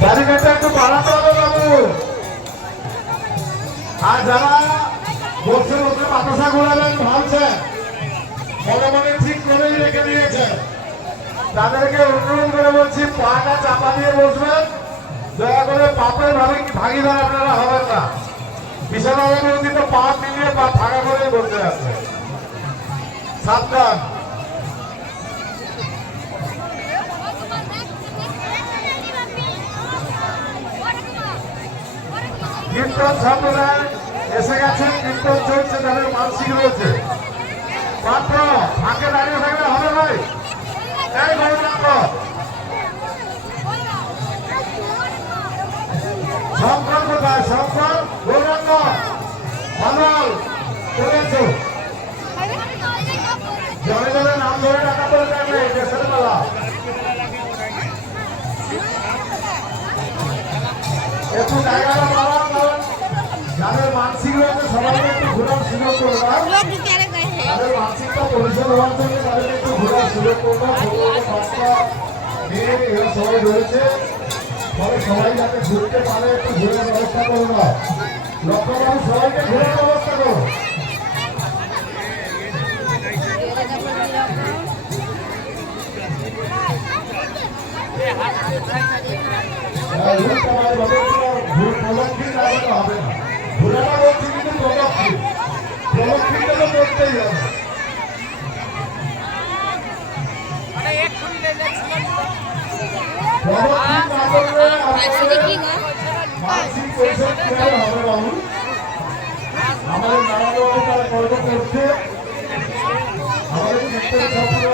ব্যারিকেডটা একটু বাড়াতে হবে বাবু। আর যারা বসে বসে বাতাসা ঘোরাবেন ভাবছেন, মনে মনে ঠিক করেই রেখে দিয়েছে, তাদেরকে অনুরোধ করে বলছি পাটা চাপা দিয়ে বসবেন। দয়া করে পাপের ভাগিদার আপনারা হবেন না। বিশাল তো পা মিলিয়ে পা ফাঁকা করে বসে আছে। সাবধান। কীর্তন সম্প্রদায় এসে গেছেন, কীর্তন চলছে, তাদের মানসিক রয়েছে। মাত্র ফাঁকে দাঁড়িয়ে থাকলে হবে ভাই। এই গৌরাঙ্গ শঙ্কর কোথায়? শঙ্কর, গৌরাঙ্গ, মনোল করেছো জনে জনে নাম ধরে টাকা করে থাকলে দেশের বেলা। একটু জায়গাটা পাওয়া, কারণ যাদের মানসিক রয়েছে সবাইকে একটু ঘোরার সুযোগ করলাম। তাদের মানসিকটা পরিশোধ হওয়ার জন্য তাদেরকে একটু ঘোরার সুযোগ করলাম। বাচ্চা মেয়ে এরা সবাই রয়েছে, ফলে সবাই যাতে ঘুরতে পারে একটু ঘোরার ব্যবস্থা করবো। লক্ষ্যবাবু সবাইকে ঘোরার ব্যবস্থা করো। হবে না, ঘোরাটা বলছি কিন্তু প্রদক্ষিণ, প্রদক্ষিণটা তো করতেই হবে। মানসিক পরিষদ কিভাবে হবে বাবু? আমাদের নানা রকম করছে, আমাদের